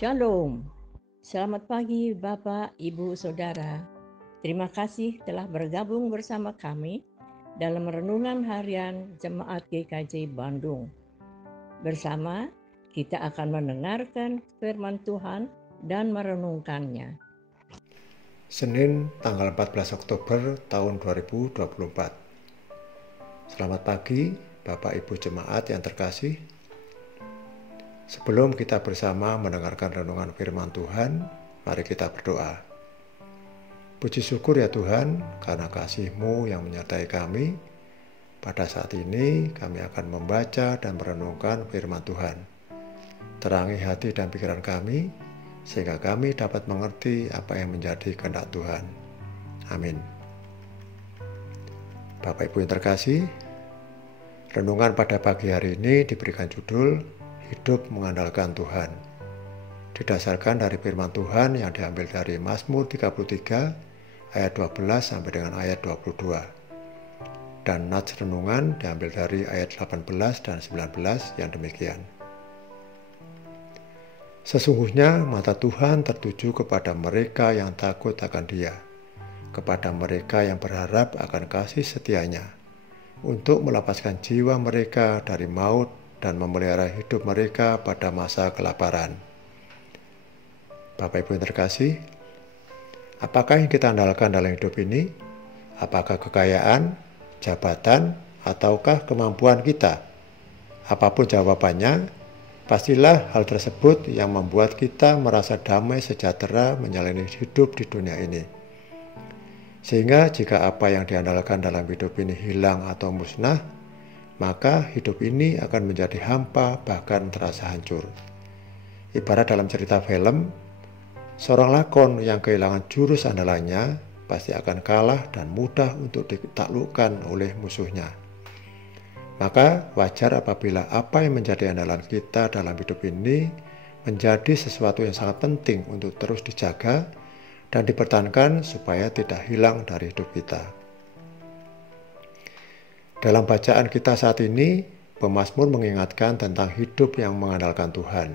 Shalom. Selamat pagi Bapak, Ibu, Saudara. Terima kasih telah bergabung bersama kami dalam renungan harian Jemaat GKJ Bandung. Bersama kita akan mendengarkan firman Tuhan dan merenungkannya. Senin tanggal 14 Oktober tahun 2024. Selamat pagi Bapak Ibu Jemaat yang terkasih. Sebelum kita bersama mendengarkan renungan firman Tuhan, mari kita berdoa. Puji syukur ya Tuhan, karena kasih-Mu yang menyertai kami. Pada saat ini kami akan membaca dan merenungkan firman Tuhan. Terangi hati dan pikiran kami, sehingga kami dapat mengerti apa yang menjadi kehendak Tuhan. Amin. Bapak Ibu yang terkasih, renungan pada pagi hari ini diberikan judul Hidup Mengandalkan Tuhan. Didasarkan dari firman Tuhan yang diambil dari Mazmur 33 ayat 12 sampai dengan ayat 22. Dan nats renungan diambil dari ayat 18 dan 19 yang demikian. Sesungguhnya mata Tuhan tertuju kepada mereka yang takut akan Dia, kepada mereka yang berharap akan kasih setianya, untuk melepaskan jiwa mereka dari maut dan memelihara hidup mereka pada masa kelaparan. Bapak Ibu yang terkasih, apakah yang kita andalkan dalam hidup ini? Apakah kekayaan, jabatan, ataukah kemampuan kita? Apapun jawabannya, pastilah hal tersebut yang membuat kita merasa damai sejahtera menjalani hidup di dunia ini. Sehingga jika apa yang diandalkan dalam hidup ini hilang atau musnah, maka hidup ini akan menjadi hampa bahkan terasa hancur. Ibarat dalam cerita film, seorang lakon yang kehilangan jurus andalannya pasti akan kalah dan mudah untuk ditaklukkan oleh musuhnya. Maka wajar apabila apa yang menjadi andalan kita dalam hidup ini menjadi sesuatu yang sangat penting untuk terus dijaga dan dipertahankan supaya tidak hilang dari hidup kita. Dalam bacaan kita saat ini, pemazmur mengingatkan tentang hidup yang mengandalkan Tuhan.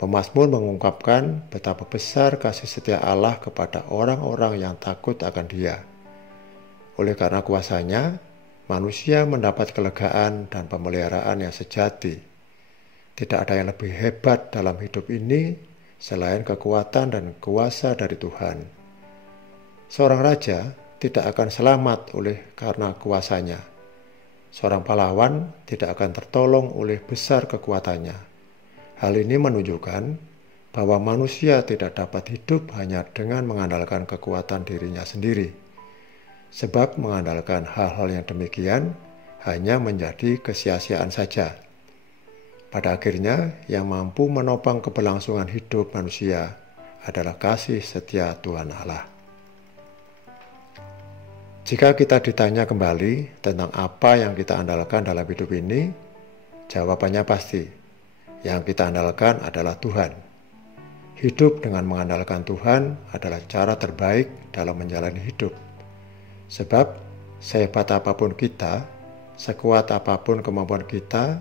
Pemazmur mengungkapkan betapa besar kasih setia Allah kepada orang-orang yang takut akan Dia. Oleh karena kuasanya, manusia mendapat kelegaan dan pemeliharaan yang sejati. Tidak ada yang lebih hebat dalam hidup ini selain kekuatan dan kuasa dari Tuhan. Seorang raja tidak akan selamat oleh karena kuasanya. Seorang pahlawan tidak akan tertolong oleh besar kekuatannya. Hal ini menunjukkan bahwa manusia tidak dapat hidup hanya dengan mengandalkan kekuatan dirinya sendiri. Sebab mengandalkan hal-hal yang demikian hanya menjadi kesia-siaan saja. Pada akhirnya, yang mampu menopang keberlangsungan hidup manusia adalah kasih setia Tuhan Allah. Jika kita ditanya kembali tentang apa yang kita andalkan dalam hidup ini, jawabannya pasti, yang kita andalkan adalah Tuhan. Hidup dengan mengandalkan Tuhan adalah cara terbaik dalam menjalani hidup. Sebab, sehebat apapun kita, sekuat apapun kemampuan kita,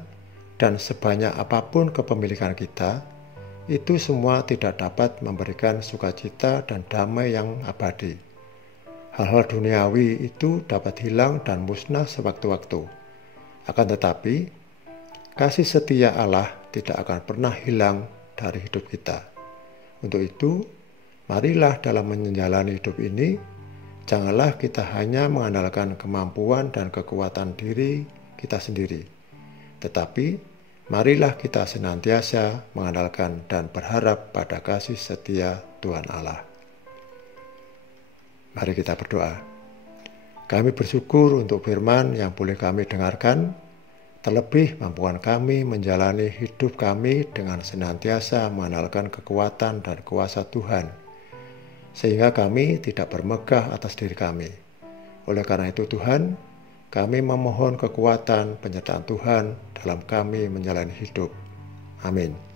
dan sebanyak apapun kepemilikan kita, itu semua tidak dapat memberikan sukacita dan damai yang abadi. Hal-hal duniawi itu dapat hilang dan musnah sewaktu-waktu. Akan tetapi, kasih setia Allah tidak akan pernah hilang dari hidup kita. Untuk itu, marilah dalam menjalani hidup ini, janganlah kita hanya mengandalkan kemampuan dan kekuatan diri kita sendiri. Tetapi, marilah kita senantiasa mengandalkan dan berharap pada kasih setia Tuhan Allah. Mari kita berdoa. Kami bersyukur untuk firman yang boleh kami dengarkan, terlebih mampuan kami menjalani hidup kami dengan senantiasa mengandalkan kekuatan dan kuasa Tuhan, sehingga kami tidak bermegah atas diri kami. Oleh karena itu Tuhan, kami memohon kekuatan penyertaan Tuhan dalam kami menjalani hidup. Amin.